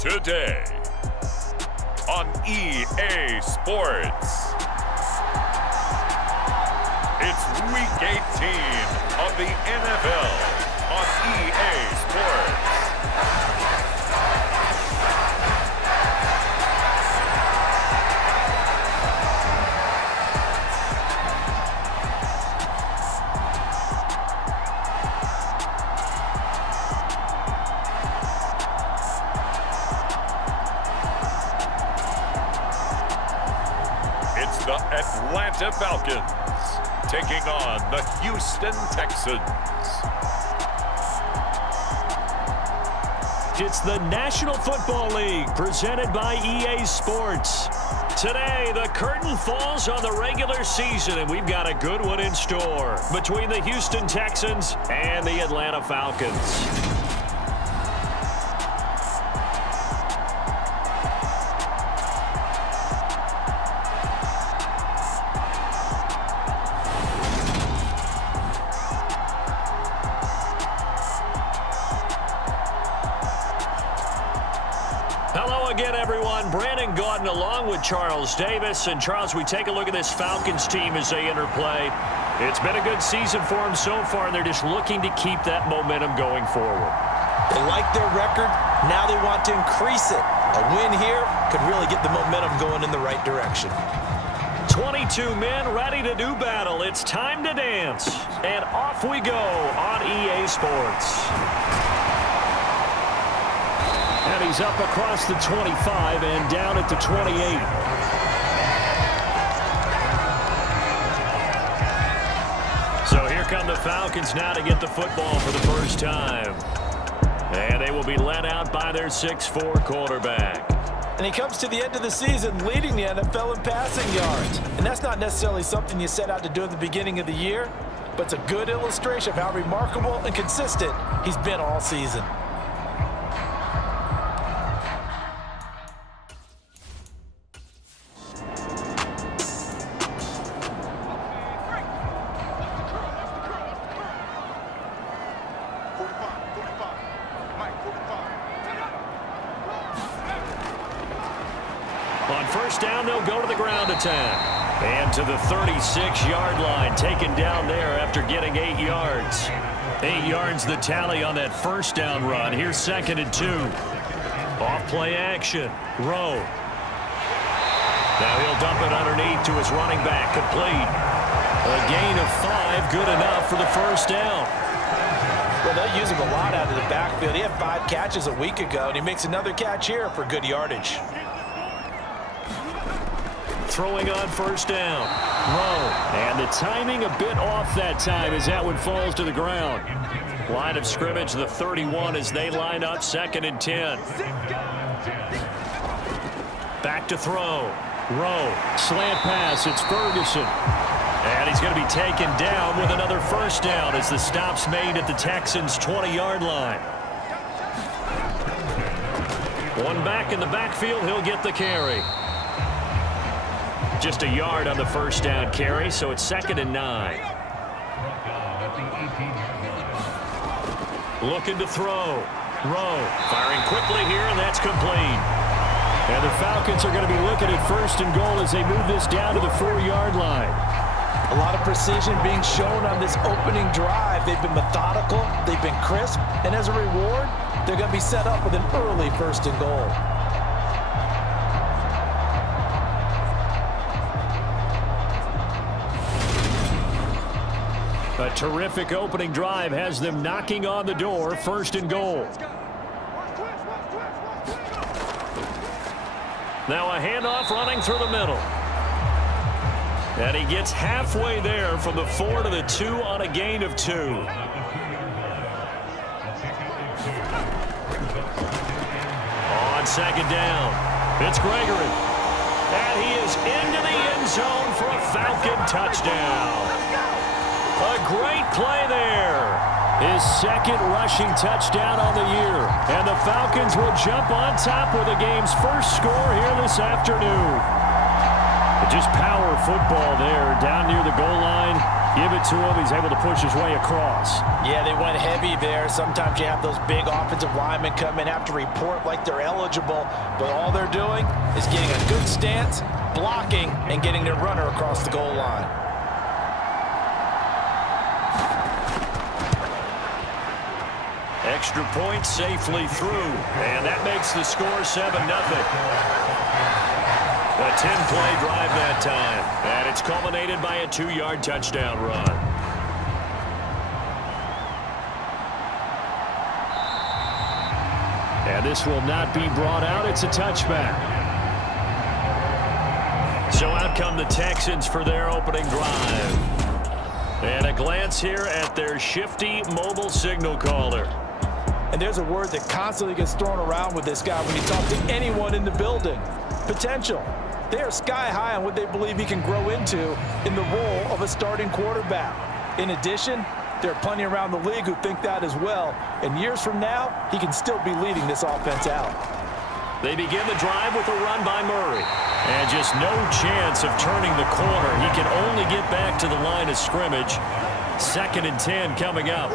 Today on EA Sports. It's Week 18 of the NFL on EA Sports. It's the Atlanta Falcons taking on the Houston Texans. It's the National Football League presented by EA Sports. Today, the curtain falls on the regular season, and we've got a good one in store between the Houston Texans and the Atlanta Falcons. Hello again, everyone. Brandon Gaudin along with Charles Davis. And, Charles, we take a look at this Falcons team as they enter play. It's been a good season for them so far, and they're just looking to keep that momentum going forward. They like their record. Now they want to increase it. A win here could really get the momentum going in the right direction. 22 men ready to do battle. It's time to dance. And off we go on EA Sports. And he's up across the 25 and down at the 28. So here come the Falcons now to get the football for the first time. And they will be led out by their 6'4" quarterback. And he comes to the end of the season leading the NFL in passing yards. And that's not necessarily something you set out to do at the beginning of the year, but it's a good illustration of how remarkable and consistent he's been all season. On first down, they'll go to the ground attack. And to the 36-yard line, taken down there after getting 8 yards. 8 yards the tally on that first down run. Here's 2nd and 2. Off play action. Rowe. Now he'll dump it underneath to his running back. Complete. A gain of 5, good enough for the first down. Well, they'll use him a lot out of the backfield. He had 5 catches a week ago, and he makes another catch here for good yardage. Throwing on first down. Rowe. And the timing a bit off that time as that one falls to the ground. Line of scrimmage, the 31 as they line up 2nd and 10. Back to throw. Rowe. Slant pass. It's Ferguson. And he's going to be taken down with another first down as the stop's made at the Texans' 20-yard line. One back in the backfield. He'll get the carry. Just a yard on the first down carry, so it's 2nd and 9. Looking to throw. Rowe firing quickly here, and that's complete. And the Falcons are going to be looking at 1st and goal as they move this down to the 4-yard line. A lot of precision being shown on this opening drive. They've been methodical, they've been crisp, and as a reward, they're going to be set up with an early 1st and goal. A terrific opening drive has them knocking on the door, 1st and goal. Now a handoff running through the middle. And he gets halfway there from the 4 to the 2 on a gain of 2. On 2nd down, it's Gregory. And he is into the end zone for a Falcon touchdown. A great play there. His 2nd rushing touchdown on the year. And the Falcons will jump on top with the game's first score here this afternoon. Just power football there down near the goal line. Give it to him. He's able to push his way across. Yeah, they went heavy there. Sometimes you have those big offensive linemen come in, have to report like they're eligible, but all they're doing is getting a good stance, blocking, and getting their runner across the goal line. Extra point safely through, and that makes the score 7-0. A 10-play drive that time, and it's culminated by a 2-yard touchdown run. And this will not be brought out. It's a touchback. So out come the Texans for their opening drive. And a glance here at their shifty mobile signal caller. And there's a word that constantly gets thrown around with this guy when you talk to anyone in the building. Potential. They are sky high on what they believe he can grow into in the role of a starting quarterback. In addition, there are plenty around the league who think that as well. And years from now, he can still be leading this offense out. They begin the drive with a run by Murray. And just no chance of turning the corner. He can only get back to the line of scrimmage. 2nd and 10 coming up.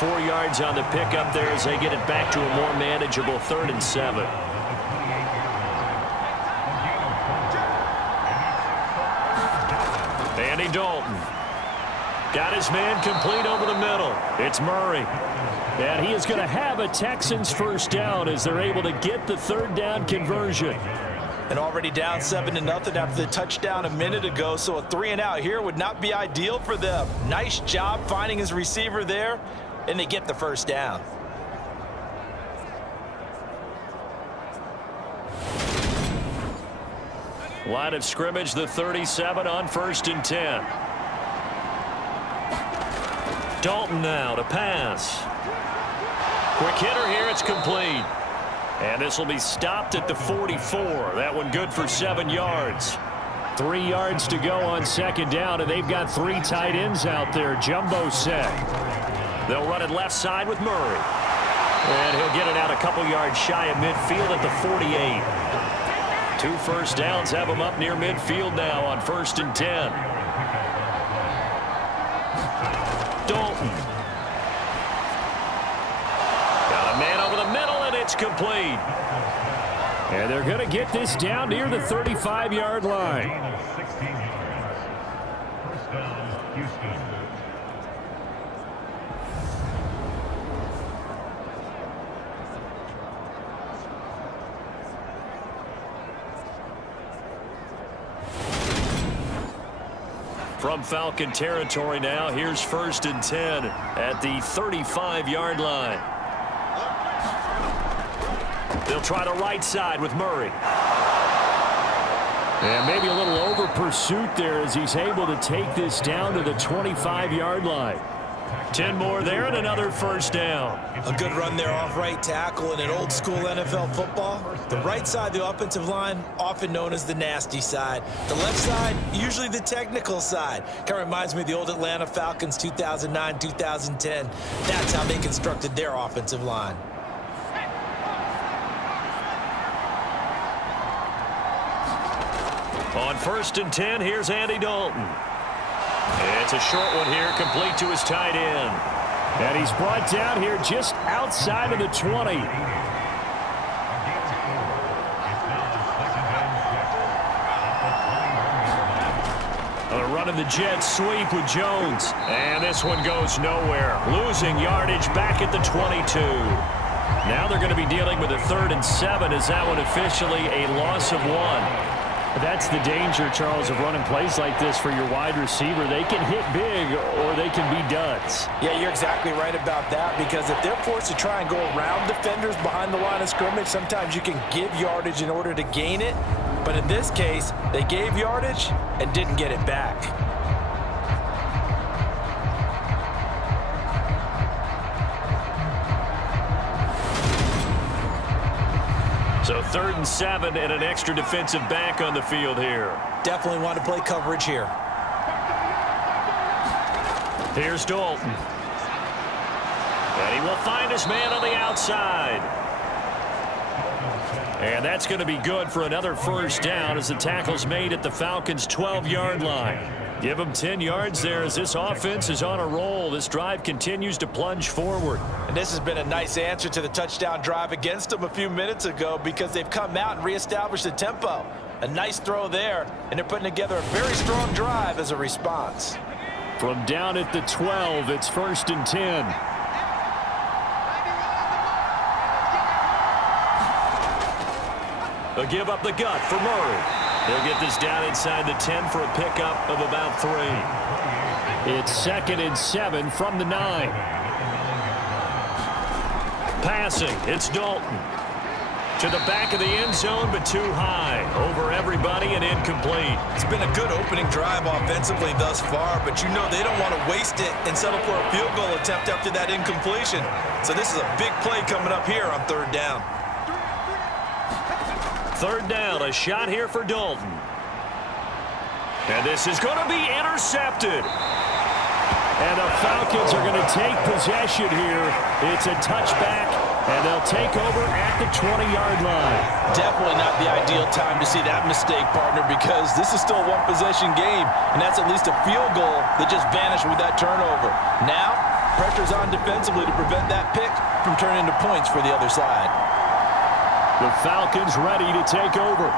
Four yards on the pickup there as they get it back to a more manageable 3rd and 7. Andy Dalton got his man complete over the middle. It's Murray. And he is going to have a Texans first down as they're able to get the 3rd down conversion. And already down 7-0 after the touchdown a minute ago, so a 3-and-out here would not be ideal for them. Nice job finding his receiver there, and they get the first down. Line of scrimmage, the 37 on 1st and 10. Dalton now to pass. Quick hitter here, it's complete. And this will be stopped at the 44. That one good for 7 yards. 3 yards to go on 2nd down, and they've got 3 tight ends out there. Jumbo set. They'll run it left side with Murray. And he'll get it out a couple yards shy of midfield at the 48. 2 first downs have him up near midfield now on 1st and 10. Dalton. Got a man over the middle, and it's complete. And they're going to get this down near the 35-yard line. From Falcon territory now, here's 1st and 10 at the 35-yard line. They'll try the right side with Murray. And maybe a little over pursuit there as he's able to take this down to the 25-yard line. 10 more there and another first down. A good run there off right tackle in an old school NFL football. The right side of the offensive line, often known as the nasty side. The left side, usually the technical side. Kind of reminds me of the old Atlanta Falcons 2009-2010. That's how they constructed their offensive line. On 1st and 10, here's Andy Dalton. It's a short one here, complete to his tight end. And he's brought down here just outside of the 20. Running the jet sweep with Jones. And this one goes nowhere. Losing yardage back at the 22. Now they're going to be dealing with a 3rd and 7. Is that one officially a loss of 1? That's the danger, Charles, of running plays like this for your wide receiver. They can hit big or they can be duds. Yeah, you're exactly right about that, because if they're forced to try and go around defenders behind the line of scrimmage, sometimes you can give yardage in order to gain it. But in this case, they gave yardage and didn't get it back. So 3rd and 7 and an extra defensive back on the field here. Definitely want to play coverage here. Here's Dalton. And he will find his man on the outside. And that's going to be good for another first down as the tackle's made at the Falcons' 12-yard line. Give them 10 yards there as this offense is on a roll. This drive continues to plunge forward. And this has been a nice answer to the touchdown drive against them a few minutes ago because they've come out and reestablished the tempo. A nice throw there, and they're putting together a very strong drive as a response. From down at the 12, it's 1st and 10. They'll give up the gut for Murray. They'll get this down inside the 10 for a pickup of about 3. It's 2nd and 7 from the 9. Passing, it's Dalton. To the back of the end zone, but too high. Over everybody and incomplete. It's been a good opening drive offensively thus far, but you know they don't want to waste it and settle for a field goal attempt after that incompletion. So this is a big play coming up here on 3rd down. 3rd down, a shot here for Dalton. And this is going to be intercepted. And the Falcons are going to take possession here. It's a touchback, and they'll take over at the 20-yard line. Definitely not the ideal time to see that mistake, partner, because this is still a one-possession game, and that's at least a field goal that just vanished with that turnover. Now, pressure's on defensively to prevent that pick from turning into points for the other side. The Falcons ready to take over.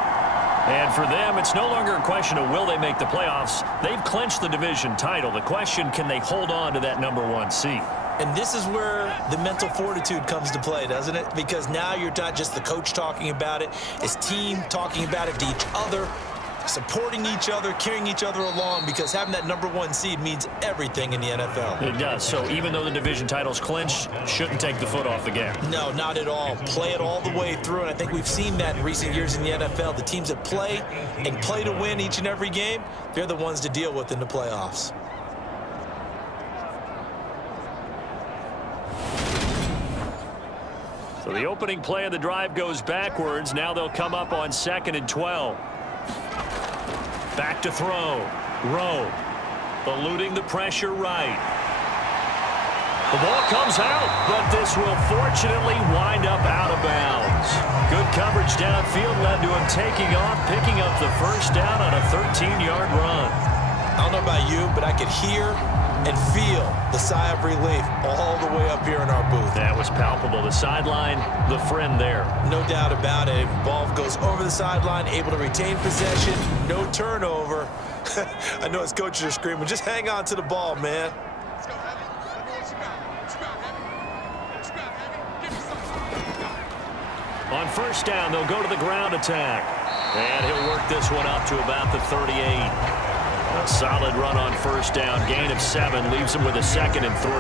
And for them, it's no longer a question of will they make the playoffs. They've clinched the division title. The question, can they hold on to that #1 seed? And this is where the mental fortitude comes to play, doesn't it? Because now you're not just the coach talking about it. It's team talking about it to each other, supporting each other, carrying each other along, because having that #1 seed means everything in the NFL. It does. So even though the division title's clinched, shouldn't take the foot off the gas. No, not at all. Play it all the way through, and I think we've seen that in recent years in the NFL. The teams that play and play to win each and every game, they're the ones to deal with in the playoffs. So the opening play of the drive goes backwards. Now they'll come up on 2nd and 12. Back to throw. Rowe. Eluding the pressure right. The ball comes out, but this will fortunately wind up out of bounds. Good coverage downfield led to him taking off, picking up the first down on a 13-yard run. I don't know about you, but I could hear and feel the sigh of relief all the way up here in our booth. That was palpable. The sideline, the friend there. No doubt about it. Ball goes over the sideline, able to retain possession, no turnover. I know his coaches are screaming, just hang on to the ball, man. On 1st down, they'll go to the ground attack. And he'll work this one up to about the 38. A solid run on 1st down. Gain of 7 leaves him with a 2nd and 3.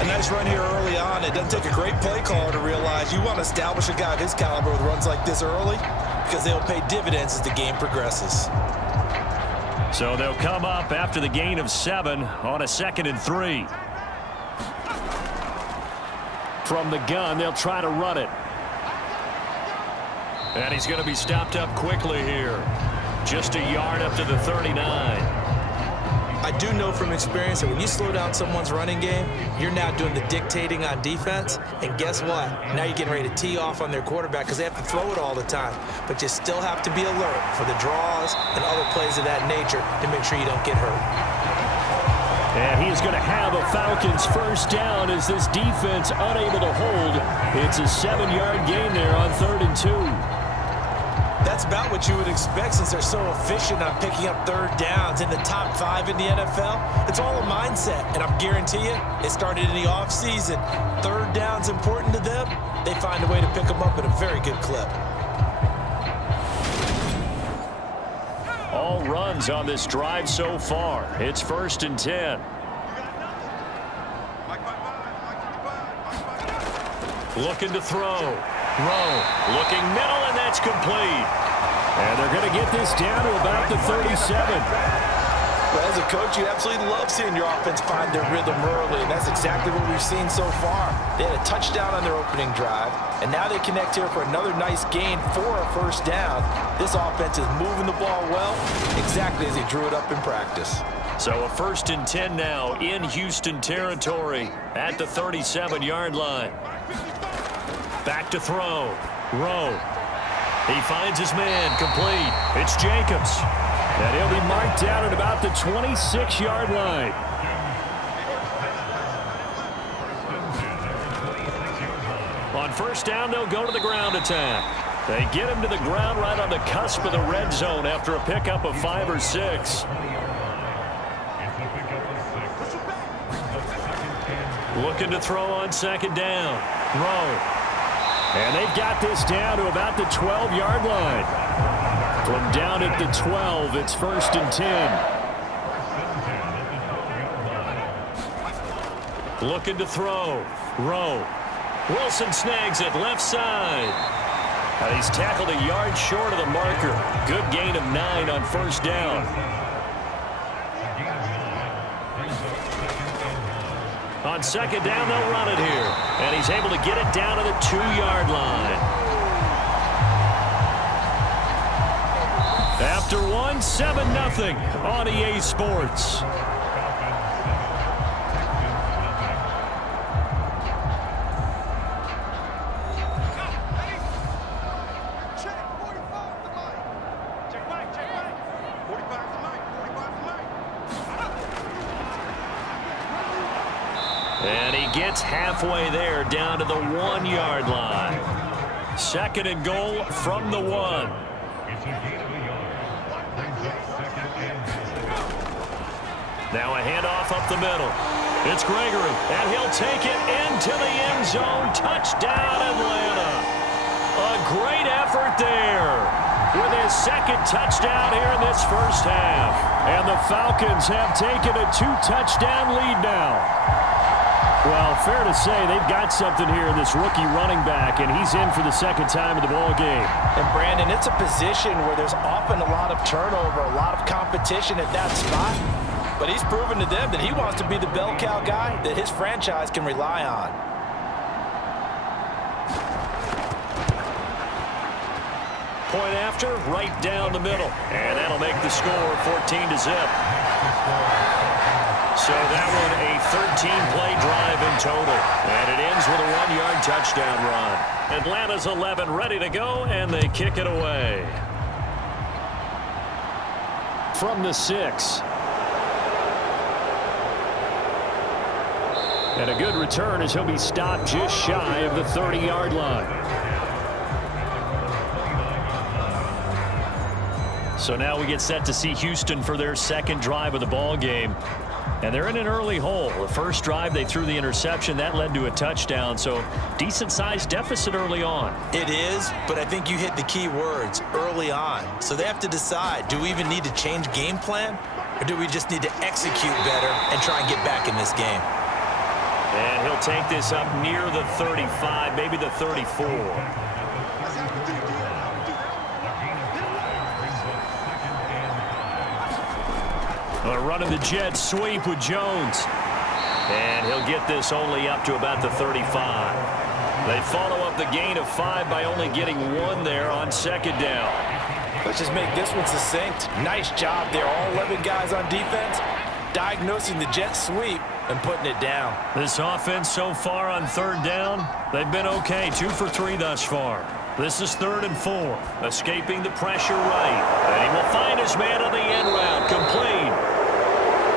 A nice run here early on. It doesn't take a great play caller to realize you want to establish a guy of his caliber with runs like this early because they'll pay dividends as the game progresses. So they'll come up after the gain of 7 on a 2nd and 3. From the gun, they'll try to run it. And he's going to be stopped up quickly here. Just a yard up to the 39. I do know from experience that when you slow down someone's running game, you're now doing the dictating on defense. And guess what? Now you're getting ready to tee off on their quarterback because they have to throw it all the time. But you still have to be alert for the draws and other plays of that nature to make sure you don't get hurt. And he's going to have a Falcons first down as this defense unable to hold. It's a 7-yard gain there on 3rd and 2. That's about what you would expect since they're so efficient on picking up 3rd downs in the top 5 in the NFL. It's all a mindset, and I'm guarantee you, it started in the offseason. 3rd down's important to them. They find a way to pick them up at a very good clip. All runs on this drive so far. It's 1st and 10. Looking to throw. Rowe looking middle, and that's complete. And they're going to get this down to about the 37. Well, as a coach, you absolutely love seeing your offense find their rhythm early, and that's exactly what we've seen so far. They had a touchdown on their opening drive, and now they connect here for another nice gain for a 1st down. This offense is moving the ball well, exactly as he drew it up in practice. So a 1st and 10 now in Houston territory at the 37-yard line. Back to throw. Rowe. He finds his man, complete. It's Jacobs. And he'll be marked down at about the 26-yard line. On first down, they'll go to the ground attack. They get him to the ground right on the cusp of the red zone after a pickup of 5 or 6. Looking to throw on second down. Rowe. And they've got this down to about the 12-yard line. From down at the 12, it's 1st and 10. Looking to throw. Rowe. Wilson snags it left side. And he's tackled a yard short of the marker. Good gain of 9 on first down. On second down, they'll run it here. And he's able to get it down to the 2-yard line. After one, 7-0 on EA Sports. And he gets halfway there, down to the 1-yard line. 2nd and goal from the 1. Now a handoff up the middle. It's Gregory, and he'll take it into the end zone. Touchdown, Atlanta. A great effort there with his 2nd touchdown here in this first half. And the Falcons have taken a 2-touchdown lead now. Well, fair to say they've got something here in this rookie running back, and he's in for the 2nd time of the ball game. And, Brandon, it's a position where there's often a lot of turnover, a lot of competition at that spot. But he's proven to them that he wants to be the bell cow guy that his franchise can rely on. Point after, right down the middle. And that'll make the score 14-0. So that one a 13-play drive in total. And it ends with a 1-yard touchdown run. Atlanta's 11 ready to go, and they kick it away. From the 6. And a good return as he'll be stopped just shy of the 30-yard line. So now we get set to see Houston for their 2nd drive of the ball game. And they're in an early hole. The first drive, they threw the interception. That led to a touchdown. So decent-sized deficit early on. It is, but I think you hit the key words, early on. So they have to decide, do we even need to change game plan? Or do we just need to execute better and try and get back in this game? And he'll take this up near the 35, maybe the 34. Running the jet sweep with Jones. And he'll get this only up to about the 35. They follow up the gain of 5 by only getting 1 there on 2nd down. Let's just make this one succinct. Nice job there, all 11 guys on defense, diagnosing the jet sweep and putting it down. This offense so far on 3rd down, they've been okay. 2 for 3 thus far. This is 3rd and 4. Escaping the pressure right. And he will find his man on the end route. Complete.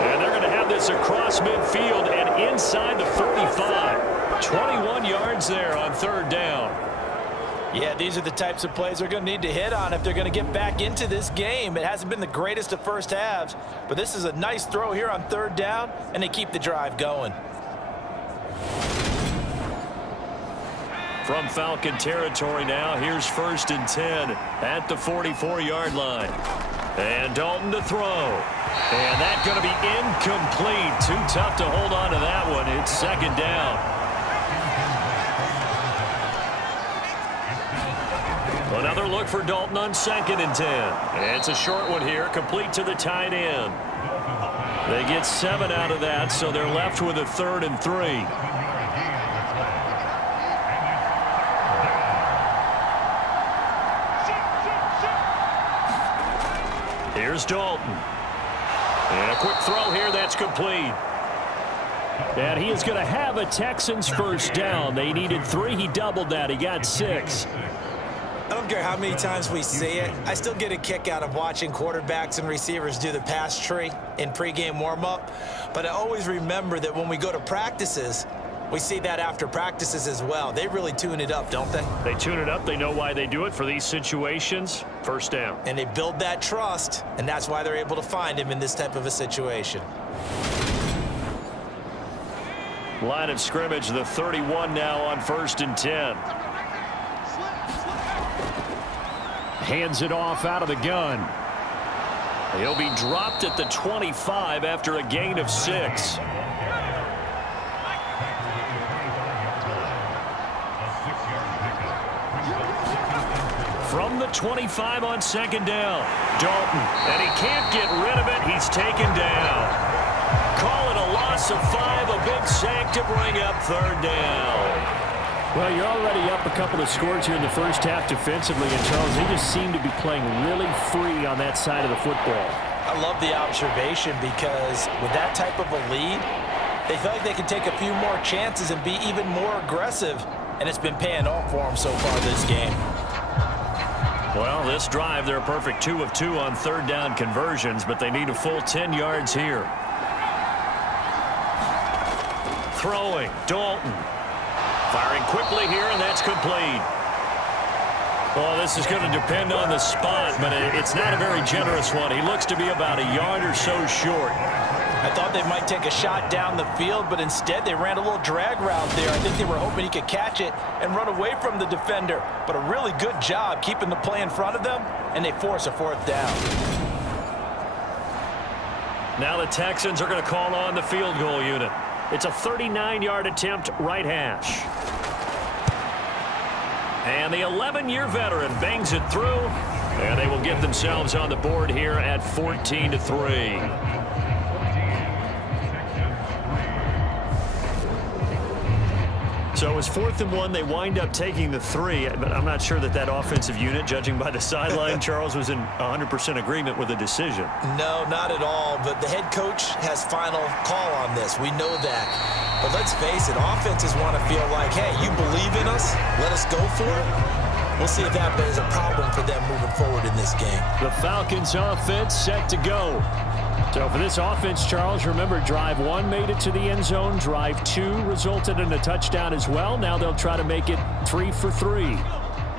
And they're going to have this across midfield and inside the 45. 21 yards there on 3rd down. Yeah, these are the types of plays they're going to need to hit on if they're going to get back into this game. It hasn't been the greatest of first halves, but this is a nice throw here on 3rd down, and they keep the drive going. From Falcon territory now, here's 1st and 10 at the 44-yard line. And Dalton to throw. And that's going to be incomplete. Too tough to hold on to that one. It's 2nd down. Another look for Dalton on 2nd and 10. And it's a short one here, complete to the tight end. They get 7 out of that, so they're left with a 3rd and 3. Here's Dalton. And a quick throw here, that's complete. And he is going to have a Texans first down. They needed 3. He doubled that. He got 6. don't care how many times we see it. I still get a kick out of watching quarterbacks and receivers do the pass tree in pregame warm-up. But I always remember that when we go to practices, we see that after practices as well. They really tune it up, don't they? They tune it up. They know why they do it for these situations. First down. And they build that trust, and that's why they're able to find him in this type of a situation. Line of scrimmage, the 31 now on 1st and 10. Hands it off out of the gun. He'll be dropped at the 25 after a gain of 6. From the 25 on 2nd down. Dalton, and he can't get rid of it. He's taken down. Call it a loss of 5, a big sack to bring up 3rd down. Well, you're already up a couple of scores here in the first half defensively, and Charles, they just seem to be playing really free on that side of the football. I love the observation because with that type of a lead, they feel like they can take a few more chances and be even more aggressive, and it's been paying off for them so far this game. Well, this drive, they're a perfect 2 of 2 on 3rd down conversions, but they need a full 10 yards here. Throwing, Dalton. Firing quickly here, and that's complete. Well, this is going to depend on the spot, but it's not a very generous one. He looks to be about a yard or so short. I thought they might take a shot down the field, but instead they ran a little drag route there. I think they were hoping he could catch it and run away from the defender. But a really good job keeping the play in front of them, and they force a 4th down. Now the Texans are going to call on the field goal unit. It's a 39-yard attempt, right hash. And the 11-year veteran bangs it through, and they will get themselves on the board here at 14-3. So it's 4th and 1. They wind up taking the 3, but I'm not sure that offensive unit, judging by the sideline, Charles, was in 100% agreement with the decision. No, not at all, but the head coach has final call on this. We know that. But let's face it, offenses want to feel like, hey, you believe in us, let us go for it. We'll see if that is a problem for them moving forward in this game. The Falcons offense set to go. So for this offense, Charles, remember, drive 1 made it to the end zone. Drive 2 resulted in a touchdown as well. Now they'll try to make it 3 for 3.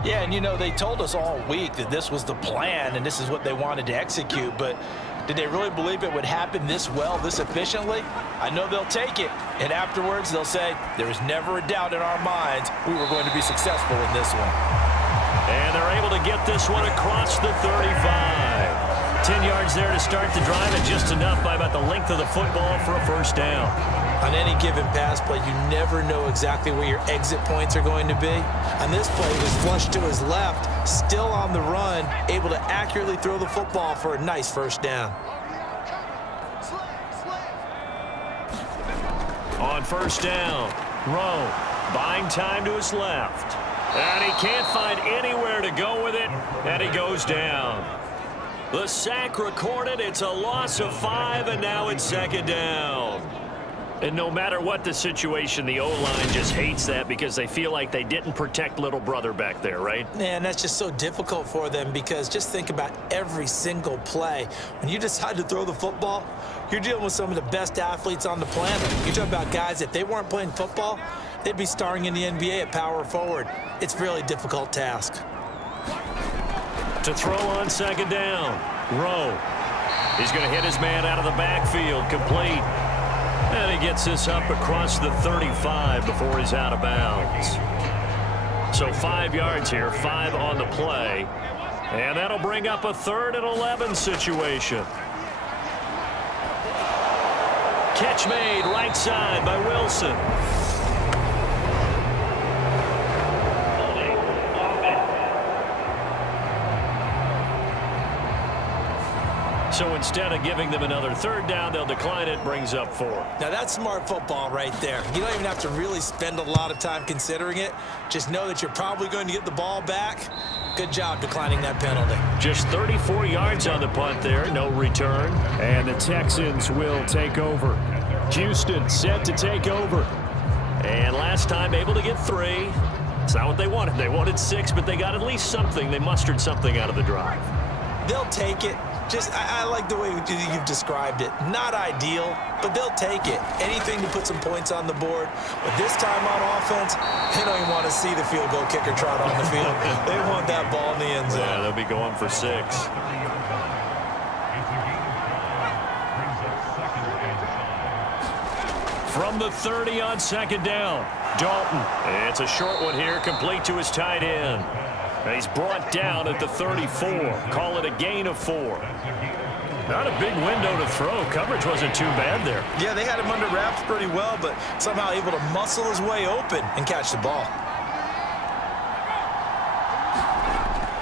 Yeah, and you know, they told us all week that this was the plan and this is what they wanted to execute, but did they really believe it would happen this well, this efficiently? I know they'll take it, and afterwards they'll say, there was never a doubt in our minds we were going to be successful in this one. And they're able to get this one across the 35. 10 yards there to start the drive, and just enough by about the length of the football for a 1st down. On any given pass play, you never know exactly where your exit points are going to be. On this play, he was flushed to his left, still on the run, able to accurately throw the football for a nice 1st down. On 1st down, Rowe buying time to his left. And he can't find anywhere to go with it, and he goes down. The sack recorded. It's a loss of 5, and now it's 2nd down. And no matter what the situation, the O-line just hates that because they feel like they didn't protect little brother back there, right? Man, that's just so difficult for them because just think about every single play. When you decide to throw the football, you're dealing with some of the best athletes on the planet. You're talking about guys, if they weren't playing football, they'd be starring in the NBA at power forward. It's a really difficult task. To throw on 2nd down, Rowe. He's going to hit his man out of the backfield, complete. And he gets this up across the 35 before he's out of bounds. So 5 yards here, 5 on the play. And that'll bring up a 3rd and 11 situation. Catch made right side by Wilson. So instead of giving them another 3rd down, they'll decline it, brings up 4. Now that's smart football right there. You don't even have to really spend a lot of time considering it. Just know that you're probably going to get the ball back. Good job declining that penalty. Just 34 yards on the punt there, no return. And the Texans will take over. Houston set to take over. And last time able to get 3. It's not what they wanted. They wanted 6, but they got at least something. They mustered something out of the drive. They'll take it. I like the way you've described it. Not ideal, but they'll take it. Anything to put some points on the board. But this time on offense, they don't even want to see the field goal kicker trot on the field. They want that ball in the end zone. Yeah, they'll be going for 6. From the 30 on second down, Dalton. It's a short one here, complete to his tight end. He's brought down at the 34. Call it a gain of 4. Not a big window to throw. Coverage wasn't too bad there. Yeah, they had him under wraps pretty well, but somehow able to muscle his way open and catch the ball.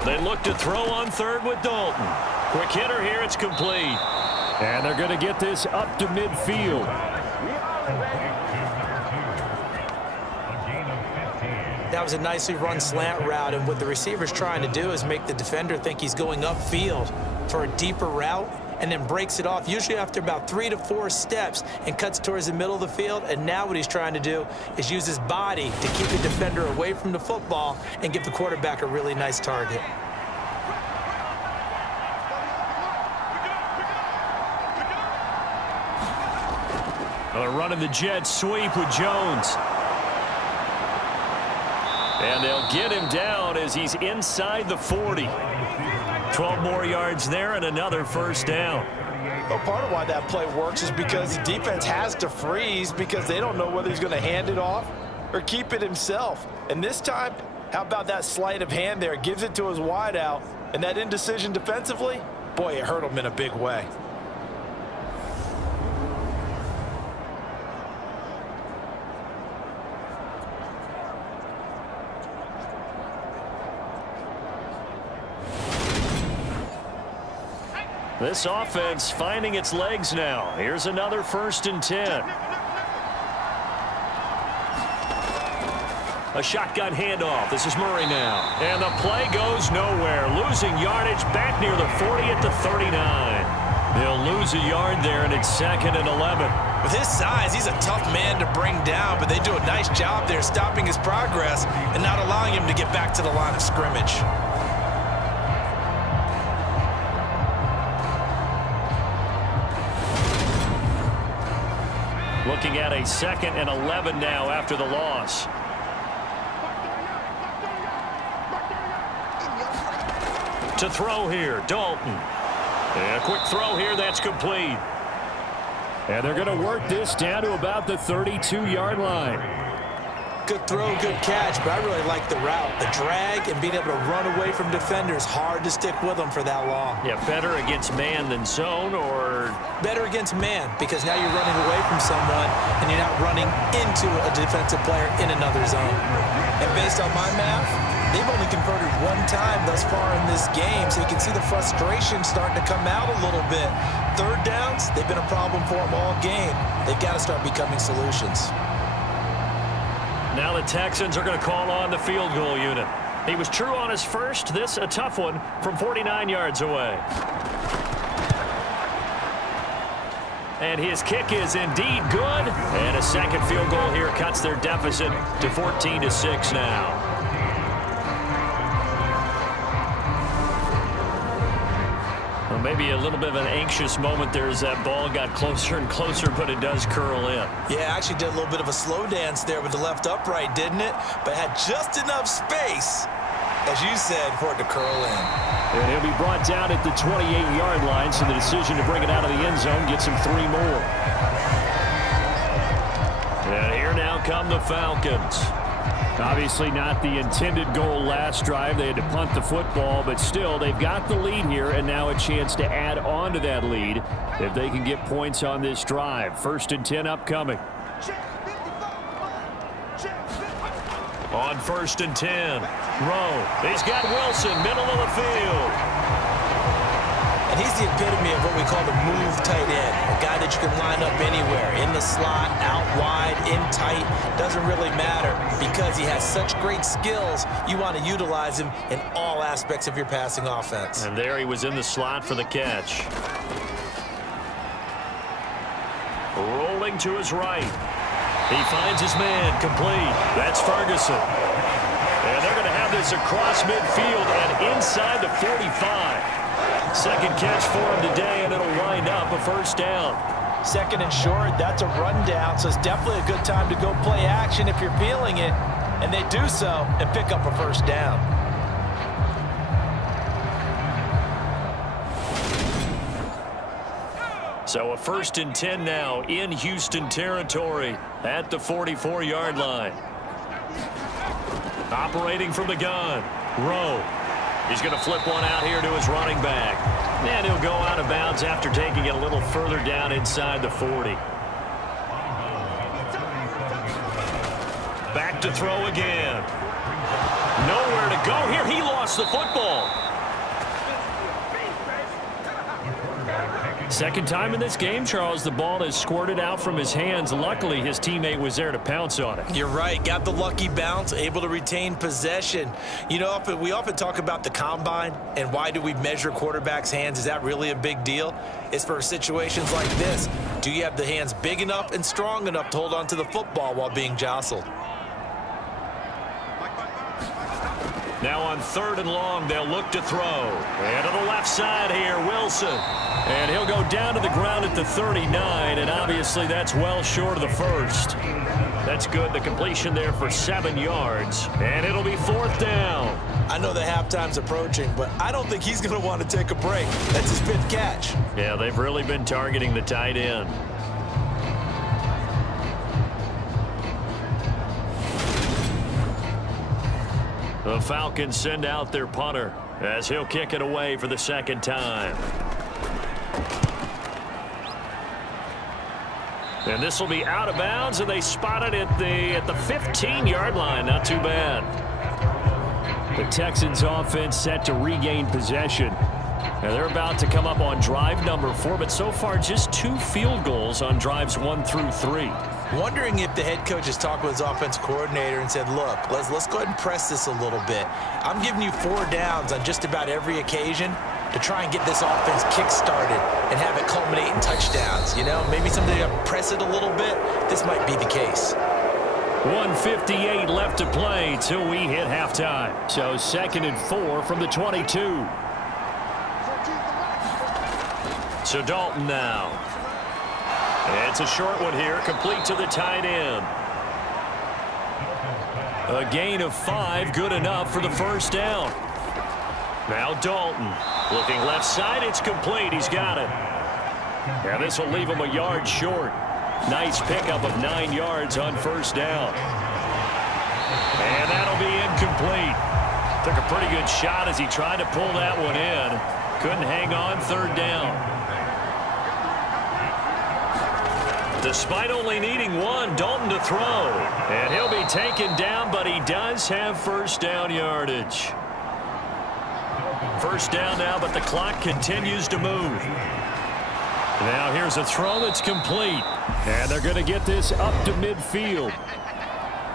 They look to throw on third with Dalton. Quick hitter here, it's complete. And they're going to get this up to midfield. That was a nicely run slant route, and what the receiver's trying to do is make the defender think he's going upfield for a deeper route and then breaks it off, usually after about 3 to 4 steps, and cuts towards the middle of the field. And now what he's trying to do is use his body to keep the defender away from the football and give the quarterback a really nice target. They're running the jet sweep with Jones. And they'll get him down as he's inside the 40. 12 more yards there and another first down. Well, part of why that play works is because the defense has to freeze because they don't know whether he's going to hand it off or keep it himself. And this time, how about that sleight of hand there? Gives it to his wideout. And that indecision defensively, boy, it hurt him in a big way. This offense finding its legs now. Here's another 1st and 10. A shotgun handoff. This is Murray now. And the play goes nowhere. Losing yardage back near the 40 at the 39. They'll lose a yard there, and it's 2nd and 11. With his size, he's a tough man to bring down, but they do a nice job there stopping his progress and not allowing him to get back to the line of scrimmage. Looking at a 2nd and 11 now after the loss. To throw here, Dalton. And a quick throw here, that's complete. And they're going to work this down to about the 32-yard line. Good throw, good catch, but I really like the route. The drag and being able to run away from defenders, hard to stick with them for that long. Yeah, better against man than zone, or? Better against man, because now you're running away from someone and you're not running into a defensive player in another zone. And based on my math, they've only converted 1 time thus far in this game, so you can see the frustration starting to come out a little bit. 3rd downs, they've been a problem for them all game. They've got to start becoming solutions. Now the Texans are going to call on the field goal unit. He was true on his first. This a tough one from 49 yards away. And his kick is indeed good. And a second field goal here cuts their deficit to 14-6 now. Well, maybe a little bit of an anxious moment there as that ball got closer and closer, but it does curl in. Yeah, actually did a little bit of a slow dance there with the left upright, didn't it? But had just enough space, as you said, for it to curl in. And he'll be brought down at the 28-yard line, so the decision to bring it out of the end zone gets him 3 more. And here now come the Falcons. Obviously not the intended goal last drive. They had to punt the football, but still they've got the lead here, and now a chance to add on to that lead if they can get points on this drive. 1st and 10 upcoming. On 1st and 10, Rowe. He's got Wilson, middle of the field. And he's the epitome of what we call the move tight end, a guy that you can line up anywhere, in the slot, out wide, in tight, doesn't really matter because he has such great skills. You want to utilize him in all aspects of your passing offense. And there he was in the slot for the catch. Rolling to his right. He finds his man complete. That's Ferguson. this across midfield and inside the 45. Second catch for him today, and it'll wind up a first down. Second and short, that's a rundown, so it's definitely a good time to go play action if you're feeling it. And they do so and pick up a first down. So a 1st and 10 now in Houston territory at the 44-yard line. Operating from the gun, Rowe. He's going to flip one out here to his running back. And he'll go out of bounds after taking it a little further down inside the 40. Back to throw again. Nowhere to go here. He lost the football. Second time in this game, Charles, the ball has squirted out from his hands. Luckily, his teammate was there to pounce on it. You're right. Got the lucky bounce, able to retain possession. You know, we often talk about the combine and why do we measure quarterbacks' hands. Is that really a big deal? It's for situations like this. Do you have the hands big enough and strong enough to hold on to the football while being jostled? Now on 3rd and long, they'll look to throw. And to the left side here, Wilson. And he'll go down to the ground at the 39, and obviously that's well short of the first. That's good. The completion there for 7 yards, and it'll be 4th down. I know the halftime's approaching, but I don't think he's going to want to take a break. That's his 5th catch. Yeah, they've really been targeting the tight end. The Falcons send out their punter as he'll kick it away for the 2nd time. And this will be out of bounds, and they spot it at the 15-yard line. Not too bad. The Texans offense set to regain possession. Now they're about to come up on drive number 4, but so far just 2 field goals on drives 1 through 3. Wondering if the head coach has talked with his offense coordinator and said, look, let's go ahead and press this a little bit. I'm giving you 4 downs on just about every occasion to try and get this offense kick-started and have it culminate in touchdowns. You know, maybe something to press it a little bit. This might be the case. 1:58 left to play till we hit halftime. So 2nd and 4 from the 22. So Dalton now. It's a short one here, complete to the tight end. A gain of 5, good enough for the first down. Now Dalton, looking left side, it's complete, he's got it. Now this will leave him a yard short. Nice pickup of 9 yards on first down. And that'll be incomplete. Took a pretty good shot as he tried to pull that one in. Couldn't hang on, 3rd down. Despite only needing 1, Dalton to throw. And he'll be taken down, but he does have first down yardage. First down now, but the clock continues to move. Now here's a throw that's complete. And they're going to get this up to midfield.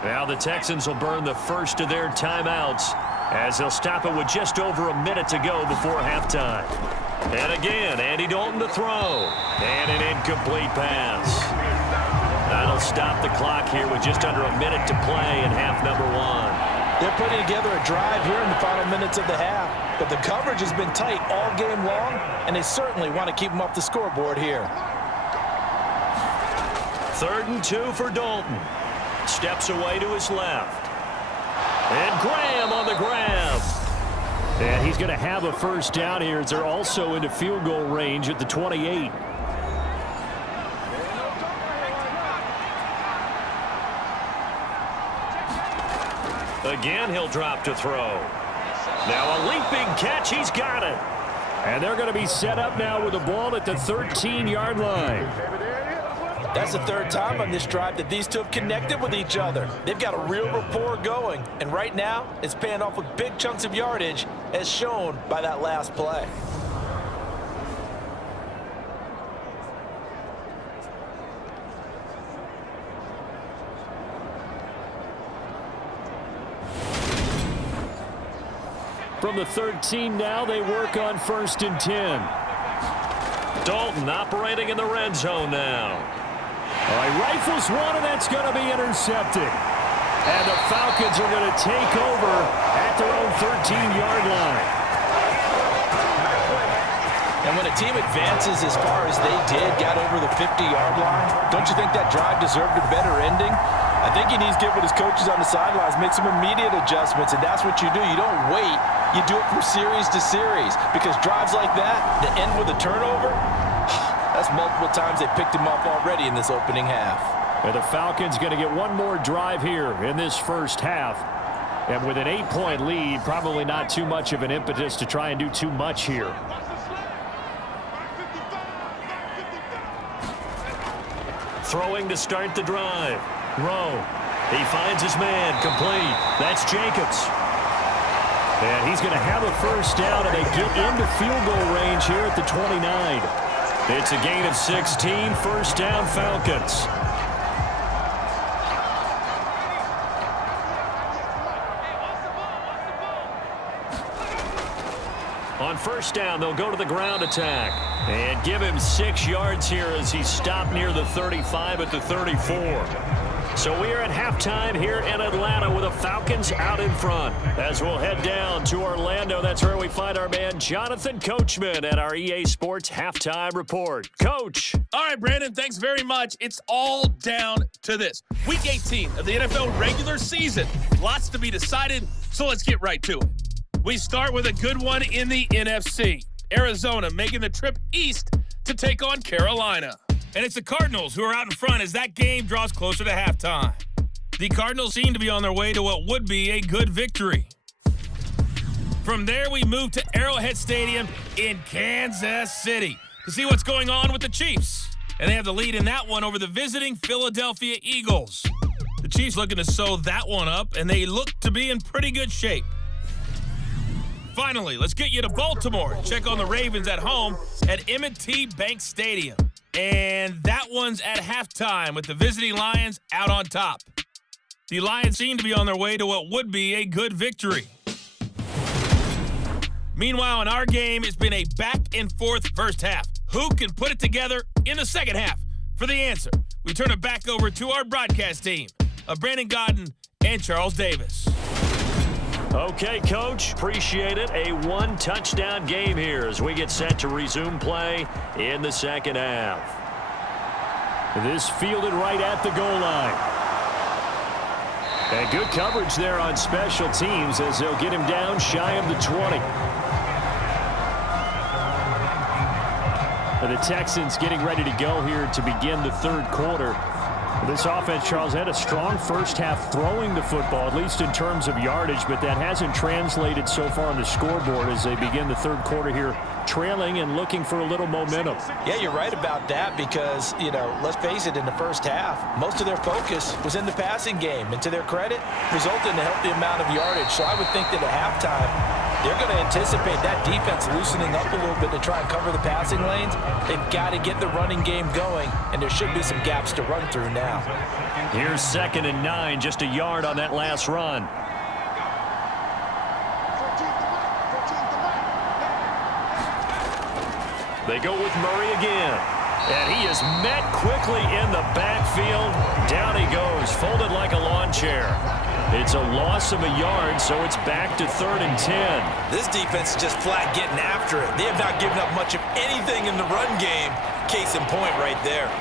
Now the Texans will burn the first of their timeouts as they'll stop it with just over a minute to go before halftime. And again, Andy Dalton to throw. And an incomplete pass. That'll stop the clock here with just under a minute to play in half number 1. They're putting together a drive here in the final minutes of the half, but the coverage has been tight all game long, and they certainly want to keep them off the scoreboard here. 3rd and 2 for Dalton. Steps away to his left. And Graham on the grab. And he's going to have a first down here as they're also into field goal range at the 28. Again, he'll drop to throw. Now a leaping catch. He's got it. And they're going to be set up now with the ball at the 13-yard line. That's the 3rd time on this drive that these two have connected with each other. They've got a real rapport going. And right now, it's paying off with big chunks of yardage, as shown by that last play. From the 13 now, they work on 1st and 10. Dalton operating in the red zone now. All right, rifles one, and that's going to be intercepted. And the Falcons are going to take over at their own 13-yard line. And when a team advances as far as they did, got over the 50-yard line, don't you think that drive deserved a better ending? I think he needs to get with his coaches on the sidelines, make some immediate adjustments, and that's what you do. You don't wait. You do it from series to series, because drives like that end with a turnover, that's multiple times they picked him off already in this opening half. And the Falcons going to get one more drive here in this first half. And with an 8-point lead, probably not too much of an impetus to try and do too much here. Throwing to start the drive. Rowe. He finds his man. Complete. That's Jacobs. And he's going to have a first down, and they get into field goal range here at the 29. It's a gain of 16. First down, Falcons. On first down, they'll go to the ground attack and give him 6 yards here as he's stopped near the 35 at the 34. So we are at halftime here in Atlanta with the Falcons out in front. As we'll head down to Orlando, that's where we find our man Jonathan Coachman at our EA Sports Halftime Report. Coach. All right, Brandon, thanks very much. It's all down to this. Week 18 of the NFL regular season. Lots to be decided, so let's get right to it. We start with a good one in the NFC. Arizona making the trip east to take on Carolina. And it's the Cardinals who are out in front as that game draws closer to halftime. The Cardinals seem to be on their way to what would be a good victory. From there, we move to Arrowhead Stadium in Kansas City to see what's going on with the Chiefs. And they have the lead in that one over the visiting Philadelphia Eagles. The Chiefs looking to sew that one up, and they look to be in pretty good shape. Finally, let's get you to Baltimore. Check on the Ravens at home at M&T Bank Stadium. And that one's at halftime with the visiting Lions out on top. The Lions seem to be on their way to what would be a good victory. Meanwhile, in our game, it's been a back-and-forth first half. Who can put it together in the second half? For the answer, we turn it back over to our broadcast team of Brandon Godden and Charles Davis. Okay, Coach, appreciate it. A one-touchdown game here as we get set to resume play in the second half. This fielded right at the goal line. And good coverage there on special teams as they'll get him down shy of the 20. And the Texans getting ready to go here to begin the third quarter. This offense, Charles, had a strong first half throwing the football, at least in terms of yardage, but that hasn't translated so far on the scoreboard as they begin the third quarter here, trailing and looking for a little momentum. Yeah, you're right about that because, you know, let's face it, in the first half, most of their focus was in the passing game, and to their credit, resulted in a healthy amount of yardage. So I would think that at halftime, they're going to anticipate that defense loosening up a little bit to try and cover the passing lanes. They've got to get the running game going, and there should be some gaps to run through now. Here's 2nd and 9, just a yard on that last run. They go with Murray again. And he is met quickly in the backfield. Down he goes, folded like a lawn chair. It's a loss of a yard, so it's back to 3rd and 10. This defense is just flat getting after it. They have not given up much of anything in the run game. Case in point right there.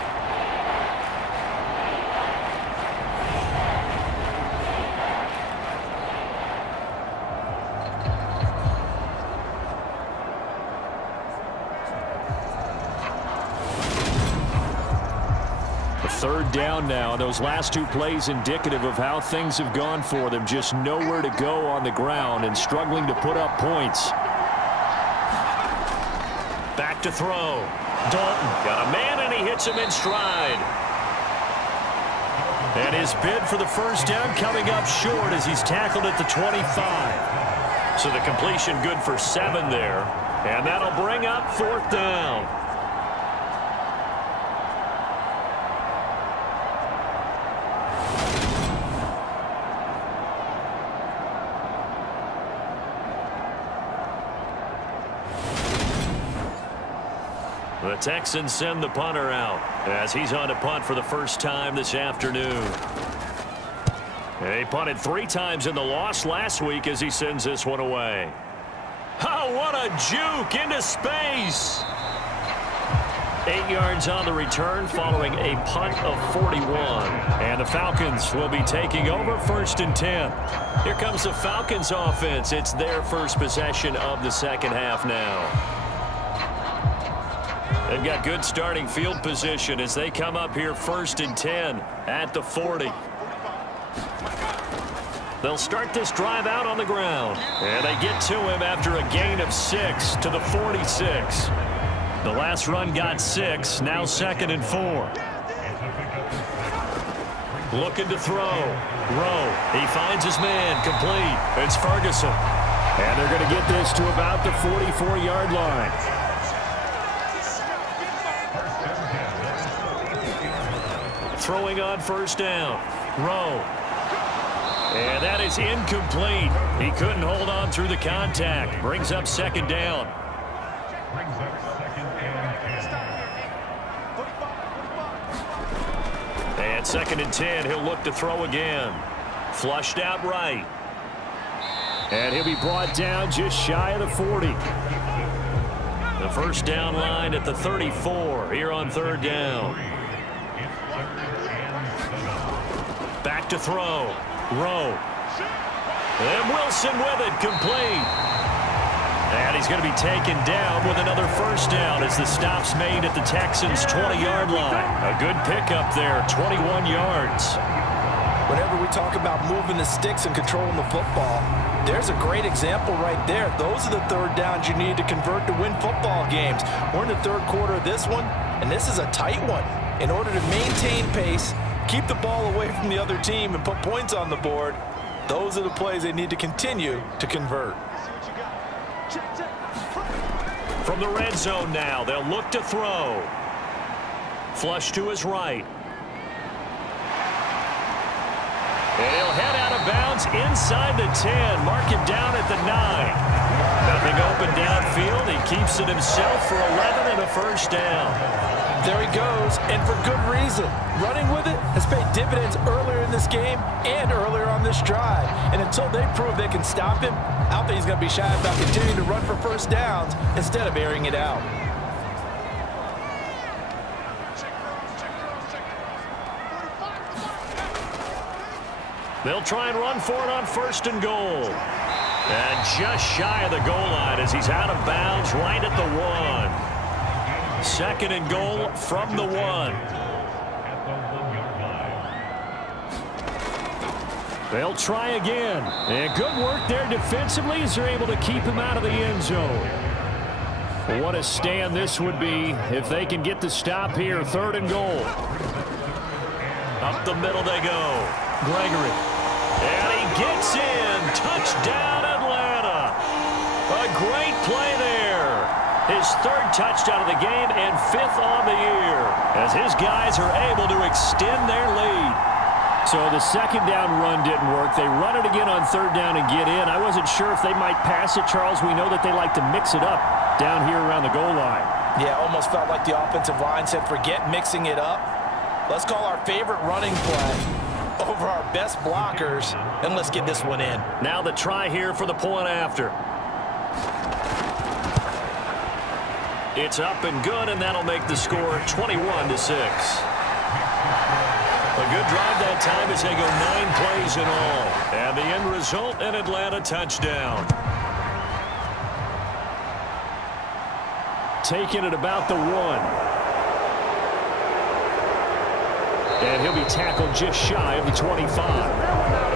Third down now. Those last 2 plays indicative of how things have gone for them. Just nowhere to go on the ground and struggling to put up points. Back to throw. Dalton got a man and he hits him in stride. And his bid for the first down coming up short as he's tackled at the 25. So the completion good for 7 there. And that'll bring up 4th down. The Texans send the punter out as he's on to punt for the first time this afternoon. He punted 3 times in the loss last week as he sends this one away. Oh, what a juke into space. 8 yards on the return following a punt of 41. And the Falcons will be taking over 1st and 10. Here comes the Falcons offense. It's their first possession of the second half now. They've got good starting field position as they come up here 1st and 10 at the 40. They'll start this drive out on the ground. And they get to him after a gain of 6 to the 46. The last run got 6, now 2nd and 4. Looking to throw. Rowe, he finds his man, complete. It's Ferguson. And they're going to get this to about the 44-yard line. Throwing on 1st down. Rowe. And that is incomplete. He couldn't hold on through the contact. Brings up 2nd down. And 2nd and 10, he'll look to throw again. Flushed out right. And he'll be brought down just shy of the 40. The 1st down line at the 34 here on 3rd down. Back to throw. Rowe. And Wilson with it, complete. And he's going to be taken down with another 1st down as the stop's made at the Texans' 20-yard line. A good pickup there, 21 yards. Whenever we talk about moving the sticks and controlling the football, there's a great example right there. Those are the 3rd downs you need to convert to win football games. We're in the 3rd quarter of this one, and this is a tight one. In order to maintain pace, keep the ball away from the other team, and put points on the board, those are the plays they need to continue to convert. From the red zone now, they'll look to throw. Flush to his right. And he'll head out of bounds inside the 10. Mark him down at the 9. Nothing open downfield. He keeps it himself for 11 and a 1st down. There he goes, and for good reason. Running with it has paid dividends earlier in this game and earlier on this drive. And until they prove they can stop him, I don't think he's going to be shy about continuing to run for 1st downs instead of airing it out. They'll try and run for it on 1st and goal. And just shy of the goal line as he's out of bounds right at the 1. 2nd and goal from the 1. They'll try again. And good work there defensively as they're able to keep him out of the end zone. What a stand this would be if they can get the stop here. 3rd and goal. Up the middle they go. Gregory. And he gets in. Touchdown, Atlanta. A great play there. His 3rd touchdown of the game and 5th on the year as his guys are able to extend their lead. So the 2nd down run didn't work. They run it again on 3rd down and get in. I wasn't sure if they might pass it, Charles. We know that they like to mix it up down here around the goal line. Yeah, almost felt like the offensive line said, forget mixing it up. Let's call our favorite running play over our best blockers, and let's get this one in. Now the try here for the point after. It's up and good, and that'll make the score 21-6. A good drive that time as they go 9 plays in all. And the end result, an Atlanta touchdown. Taken at about the 1. And he'll be tackled just shy of the 25.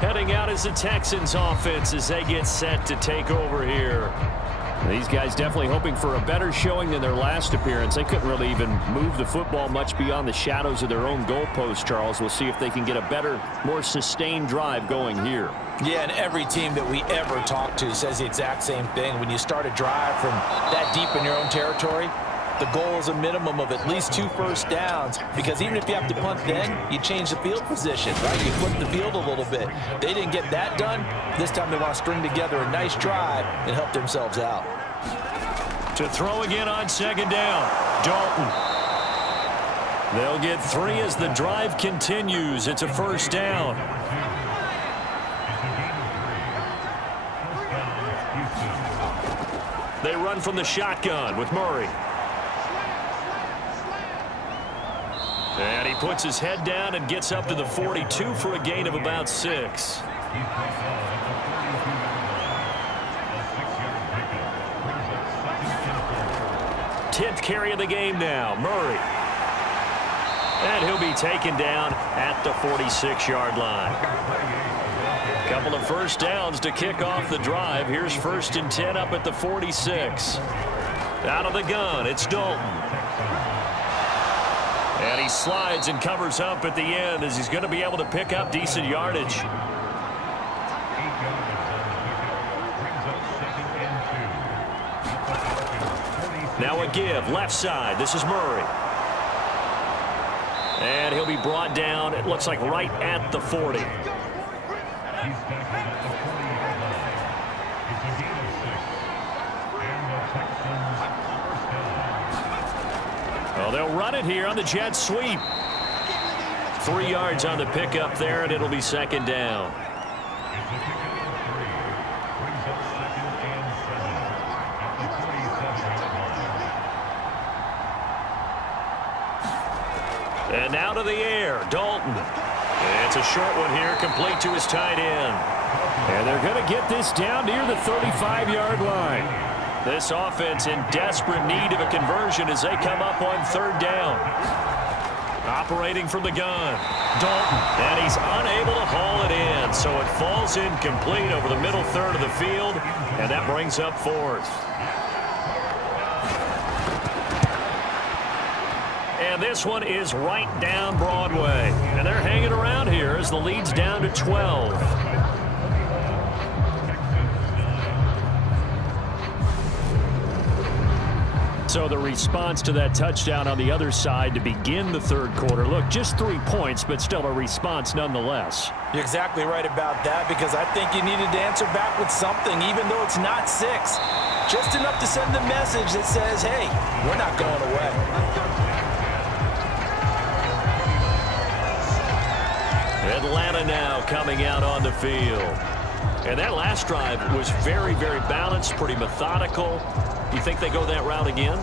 Heading out is the Texans offense as they get set to take over here. These guys definitely hoping for a better showing than their last appearance. They couldn't really even move the football much beyond the shadows of their own goalpost, Charles. We'll see if they can get a better, more sustained drive going here. Yeah, and every team that we ever talk to says the exact same thing. When you start a drive from that deep in your own territory, the goal is a minimum of at least 2 first downs, because even if you have to punt then, you change the field position, right? You flip the field a little bit. They didn't get that done. This time they want to string together a nice drive and help themselves out. To throw again on 2nd down, Dalton. They'll get 3 as the drive continues. It's a first down. They run from the shotgun with Murray. And he puts his head down and gets up to the 42 for a gain of about 6. Tenth carry of the game now, Murray. And he'll be taken down at the 46-yard line. Couple of first downs to kick off the drive. Here's 1st and 10 up at the 46. Out of the gun, it's Dalton. And he slides and covers up at the end as he's going to be able to pick up decent yardage. Now a give, left side. This is Murray. And he'll be brought down, it looks like right at the 40. Well, they'll run it here on the jet sweep. 3 yards on the pickup there, and it'll be 2nd down. And now to the air, Dalton. It's a short one here, complete to his tight end. And they're going to get this down near the 35-yard line. This offense in desperate need of a conversion as they come up on 3rd down. Operating from the gun, Dalton. And he's unable to haul it in, so it falls incomplete over the middle third of the field, and that brings up 4th. And this one is right down Broadway. And they're hanging around here as the lead's down to 12. So the response to that touchdown on the other side to begin the 3rd quarter. Look, just 3 points, but still a response nonetheless. You're exactly right about that, because I think you needed to answer back with something, even though it's not 6. Just enough to send a message that says, hey, we're not going away. Atlanta now coming out on the field. And that last drive was very, very balanced, pretty methodical. You think they go that route again?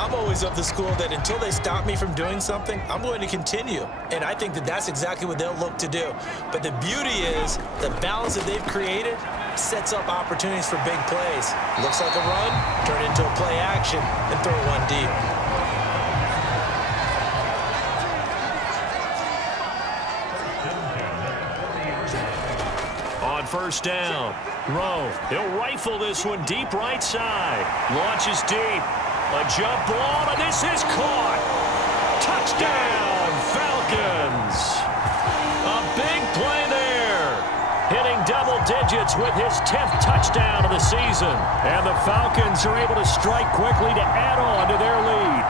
I'm always of the school that until they stop me from doing something, I'm going to continue. And I think that that's exactly what they'll look to do. But the beauty is the balance that they've created sets up opportunities for big plays. Looks like a run, turn into a play action, and throw one deep. On 1st down, Rowe. He'll rifle this one deep right side. Launches deep. A jump ball, and this is caught. Touchdown, Falcons. A big play there. Hitting double digits with his 10th touchdown of the season. And the Falcons are able to strike quickly to add on to their lead.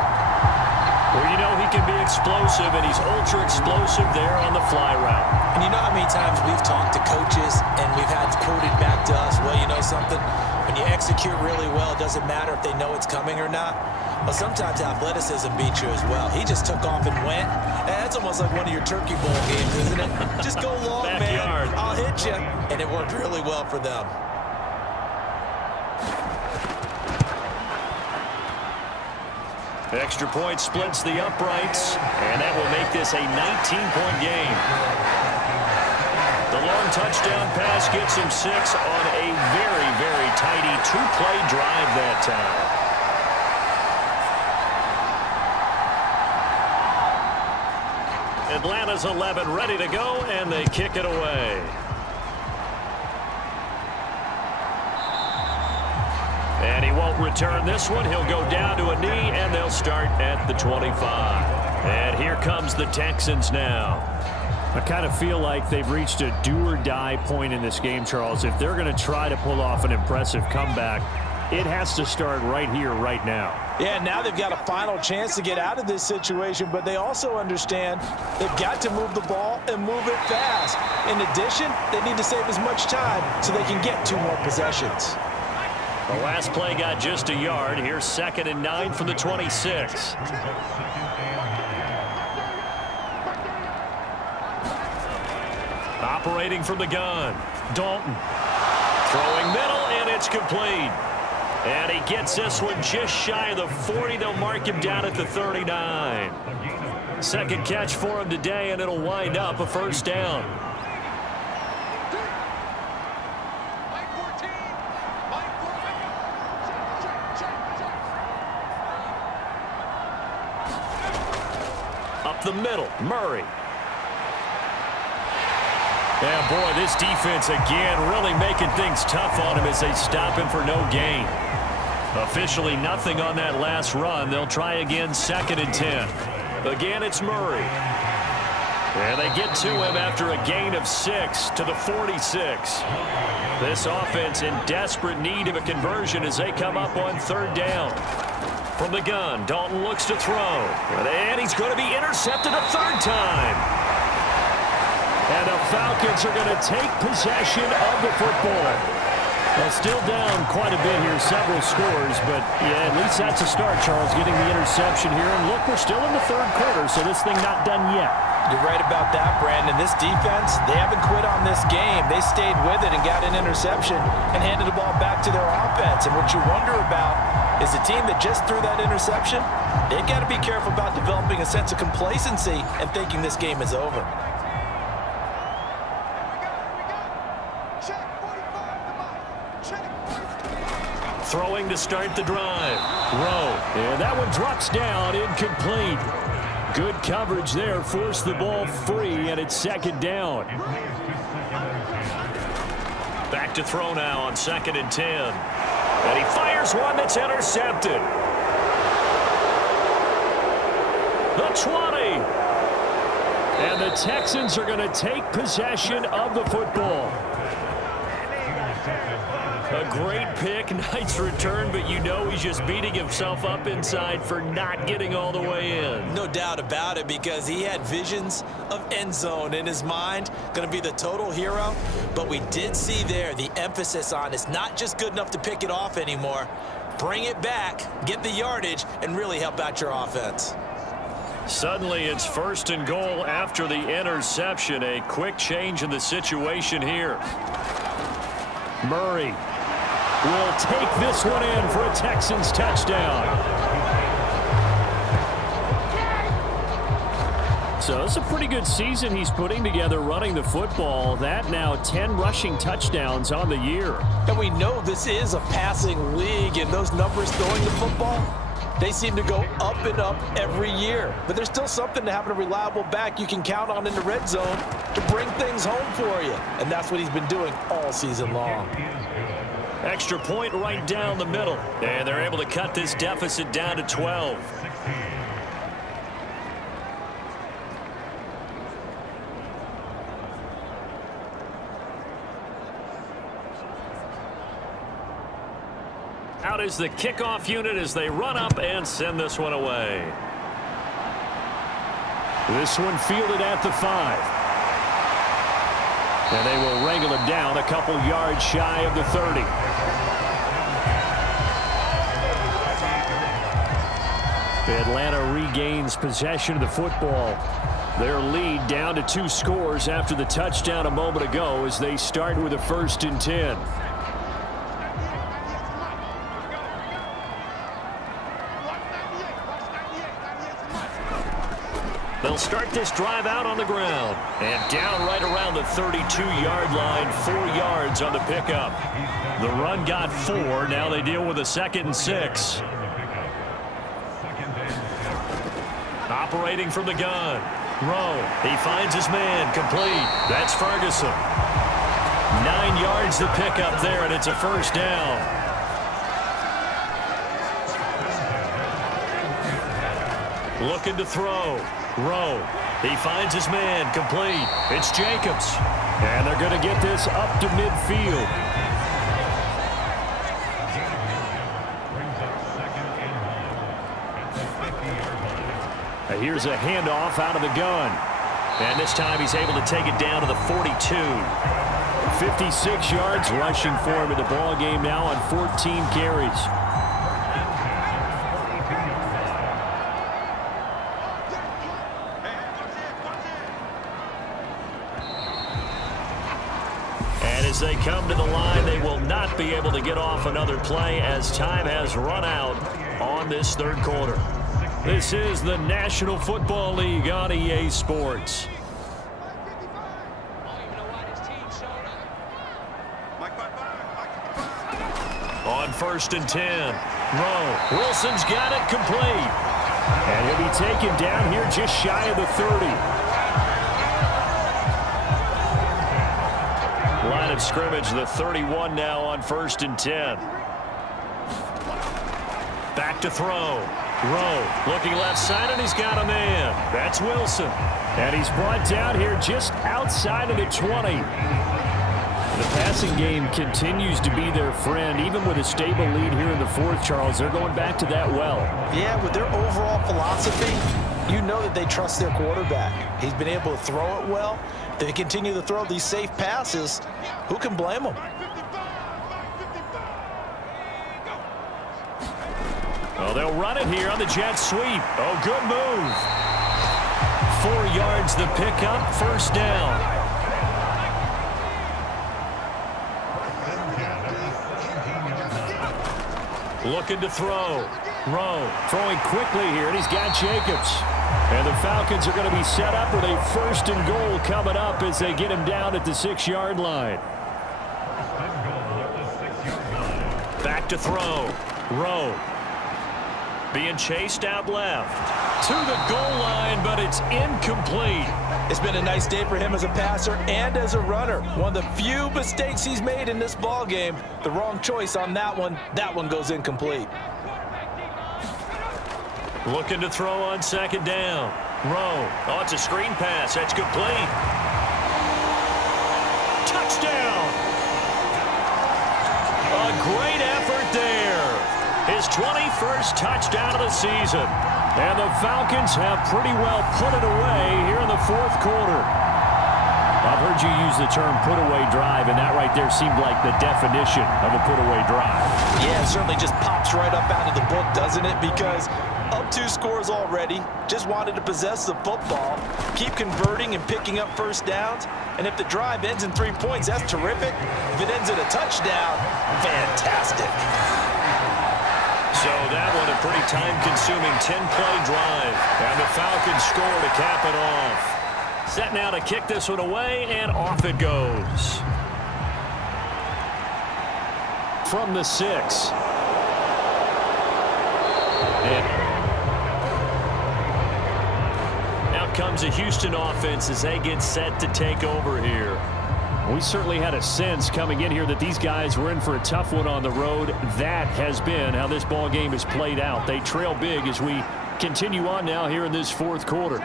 Well, you know he can be explosive, and he's ultra explosive there on the fly route. And you know how many times we've talked to coaches and we've had quoted back to us, well, you know something? When you execute really well, it doesn't matter if they know it's coming or not. Well, sometimes athleticism beats you as well. He just took off and went. And that's almost like one of your Turkey Bowl games, isn't it? Just go long, Backyard. man. I'll hit you. And it worked really well for them. Extra point splits the uprights, and that will make this a 19-point game. The long touchdown pass gets him 6 on a very, very tidy 2-play drive that time. Atlanta's 11 ready to go, and they kick it away. And he won't return this one. He'll go down to a knee, and they'll start at the 25. And here comes the Texans now. I kind of feel like they've reached a do-or-die point in this game, Charles. If they're going to try to pull off an impressive comeback, it has to start right here, right now. Yeah, now they've got a final chance to get out of this situation, but they also understand they've got to move the ball and move it fast. In addition, they need to save as much time so they can get 2 more possessions. The last play got just a yard. Here's 2nd and 9 from the 26. Operating from the gun, Dalton. Throwing middle, and it's complete. And he gets this one just shy of the 40. They'll mark him down at the 39. Second catch for him today, and it'll wind up a first down. Up the middle, Murray. Yeah, boy, this defense again really making things tough on him as they stop him for no gain. Officially nothing on that last run. They'll try again, 2nd and 10. Again, it's Murray. And they get to him after a gain of 6 to the 46. This offense in desperate need of a conversion as they come up on 3rd down. From the gun, Dalton looks to throw. And he's going to be intercepted a 3rd time. And the Falcons are going to take possession of the football. Well, still down quite a bit here, several scores, but yeah, at least that's a start, Charles, getting the interception here. And look, we're still in the 3rd quarter, so this thing not done yet. You're right about that, Brandon. This defense, they haven't quit on this game. They stayed with it and got an interception and handed the ball back to their offense. And what you wonder about is the team that just threw that interception, they've got to be careful about developing a sense of complacency and thinking this game is over. Throwing to start the drive. Rowe. And that one drops down, incomplete. Good coverage there, forced the ball free, and it's 2nd down. Back to throw now on 2nd and 10. And he fires one that's intercepted. The 20. And the Texans are going to take possession of the football. A great pick, nice return, but you know he's just beating himself up inside for not getting all the way in. No doubt about it, because he had visions of end zone in his mind, going to be the total hero. But we did see there the emphasis on it's not just good enough to pick it off anymore. Bring it back, get the yardage, and really help out your offense. Suddenly it's 1st and goal after the interception. A quick change in the situation here. Murray will take this one in for a Texans touchdown. So it's a pretty good season he's putting together running the football. That now 10 rushing touchdowns on the year. And we know this is a passing league, and those numbers throwing the football, they seem to go up and up every year. But there's still something to having a reliable back you can count on in the red zone to bring things home for you. And that's what he's been doing all season long. Extra point right down the middle. And they're able to cut this deficit down to 12. Out is the kickoff unit as they run up and send this one away. This one fielded at the 5. And they will wrangle him down a couple yards shy of the 30. Atlanta regains possession of the football. Their lead down to 2 scores after the touchdown a moment ago as they start with a 1st and 10. They'll start this drive out on the ground. And down right around the 32-yard line, 4 yards on the pickup. The run got 4. Now they deal with a 2nd and 6. Operating from the gun. Rowe. He finds his man. Complete. That's Ferguson. 9 yards to pick up there, and it's a 1st down. Looking to throw. Rowe. He finds his man. Complete. It's Jacobs. And they're going to get this up to midfield. Here's a handoff out of the gun. And this time he's able to take it down to the 42. 56 yards rushing for him in the ball game now on 14 carries. they come to the line. They will not be able to get off another play as time has run out on this third quarter. This is the National Football League on EA Sports. On 1st and 10. Rowe. Wilson's got it complete. And he'll be taken down here just shy of the 30. Line of scrimmage, the 31 now on 1st and 10. Back to throw. Rowe looking left side, and he's got a man. That's Wilson. And he's brought down here just outside of the 20. The passing game continues to be their friend. Even with a stable lead here in the fourth, Charles, they're going back to that well. Yeah, with their overall philosophy, you know that they trust their quarterback. He's been able to throw it well. They continue to throw these safe passes. Who can blame them? Well, they'll run it here on the jet sweep. Oh, good move. 4 yards the pickup, 1st down. Looking to throw. Rowe throwing quickly here, and he's got Jacobs. And the Falcons are going to be set up with a 1st and goal coming up as they get him down at the 6-yard line. Back to throw. Rowe being chased out left to the goal line, but it's incomplete. It's been a nice day for him as a passer and as a runner. One of the few mistakes he's made in this ball game. The wrong choice on that one. That one goes incomplete. Looking to throw on 2nd down. Rowe. Oh, it's a screen pass. That's complete. Touchdown. A great effort there. His 21st touchdown of the season. And the Falcons have pretty well put it away here in the fourth quarter. I've heard you use the term put-away drive, and that right there seemed like the definition of a put-away drive. Yeah, it certainly just pops right up out of the book, doesn't it? Because up 2 scores already, just wanted to possess the football, keep converting and picking up 1st downs. And if the drive ends in 3 points, that's terrific. If it ends in a touchdown, fantastic. So that one a pretty time-consuming 10-play drive. And the Falcons score to cap it off. Set now to kick this one away, and off it goes. From the 6. And out comes a Houston offense as they get set to take over here. We certainly had a sense coming in here that these guys were in for a tough one on the road. That has been how this ball game has played out. They trail big as we continue on now here in this fourth quarter.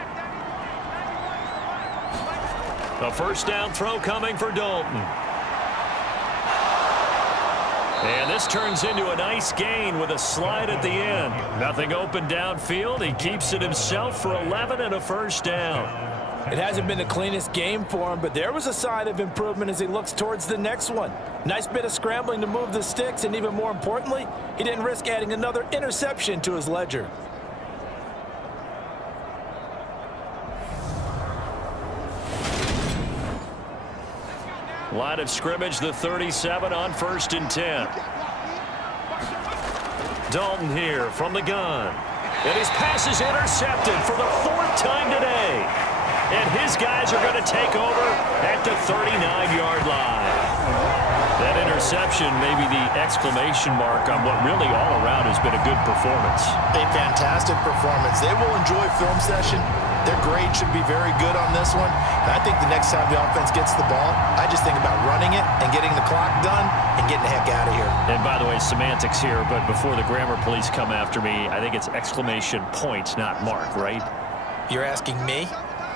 A 1st down throw coming for Dalton. And this turns into a nice gain with a slide at the end. Nothing open downfield. He keeps it himself for 11 and a 1st down. It hasn't been the cleanest game for him, but there was a sign of improvement as he looks towards the next one. Nice bit of scrambling to move the sticks, and even more importantly, he didn't risk adding another interception to his ledger. Line of scrimmage, the 37 on 1st and 10. Dalton here from the gun. And his pass is intercepted for the 4th time today. And his guys are going to take over at the 39-yard line. That interception may be the exclamation mark on what really all around has been a good performance. A fantastic performance. They will enjoy film session. Their grade should be very good on this one. And I think the next time the offense gets the ball, I just think about running it and getting the clock done and getting the heck out of here. And by the way, semantics here, but before the grammar police come after me, I think it's exclamation point, not mark, right? You're asking me?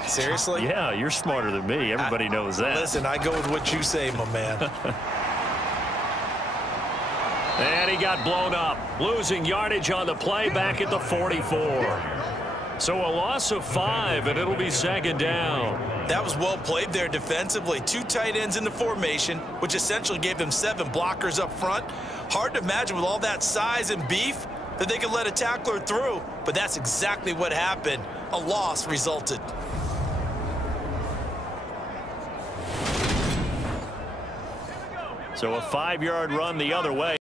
Seriously? Yeah, you're smarter than me. Everybody knows that. Listen, I go with what you say, my man. And he got blown up. Losing yardage on the play back at the 44. So a loss of 5, and it'll be 2nd down. That was well played there defensively. 2 tight ends in the formation, which essentially gave them 7 blockers up front. Hard to imagine with all that size and beef that they could let a tackler through, but that's exactly what happened. A loss resulted. So a 5-yard run the other way.